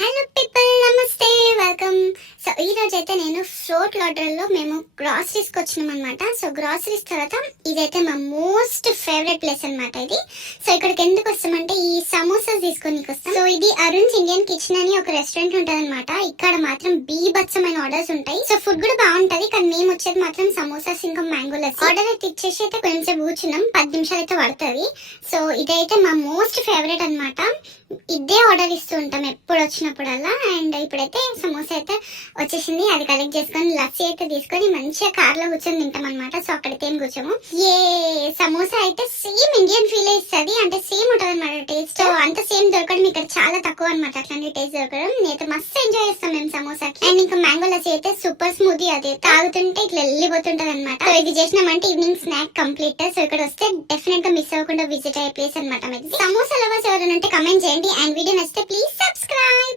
Hello people, నమస్తే, welcome. So ఈ రోజు అయితే నేను ఫ్లోట్ లాడర్లో మేము గ్రాసరీస్కి వచ్చినాం అనమాట. సో గ్రాసరీస్ తర్వాత ఇదైతే మా మోస్ట్ ఫేవరెట్ ప్లేస్ అనమాట ఇది. సో ఇక్కడికి ఎందుకు వస్తామంటే ఈ సమోసాస్ తీసుకొని వస్తాం. సో ఇది అరుణ్స్ ఇండియన్ కిచెన్ అని ఒక రెస్టారెంట్ ఉంటుంది అనమాట. ఇక్కడ మాత్రం బీభత్సమైన ఆర్డర్స్ ఉంటాయి. సో ఫుడ్ కూడా బాగుంటది, కానీ మేము వచ్చేది మాత్రం సమోసాస్ ఇంకా మ్యాంగో లస్సీ. ఆర్డర్ అయితే ఇచ్చేసి అయితే కొంచెం కూర్చున్నాం, 10 నిమిషాలు అయితే పడుతుంది. సో ఇదైతే మా మోస్ట్ ఫేవరెట్ అనమాట. ఇదే ఆర్డర్ ఇస్తూ ఉంటాం ఎప్పుడు వచ్చినప్పుడల్లా. అండ్ ఇప్పుడైతే సమోసా అయితే వచ్చేసింది, అది కలెక్ట్ చేసుకొని లస్సీ అయితే తీసుకొని మంచిగా కార్లో కూర్చొని తింటాం అనమాట. సో అక్కడికి ఏం కూర్చోము. ఏ సమోసా అయితే సేమ్ ఇండియన్ ఫీల్ ఇస్తుంది, అంటే సేమ్ ఉంటుంది అనమాట టేస్ట్. అంత సేమ్ దొరకడం ఇక్కడ చాలా తక్కువ అనమాట, అట్లాంటి టేస్ట్ దొరకడం.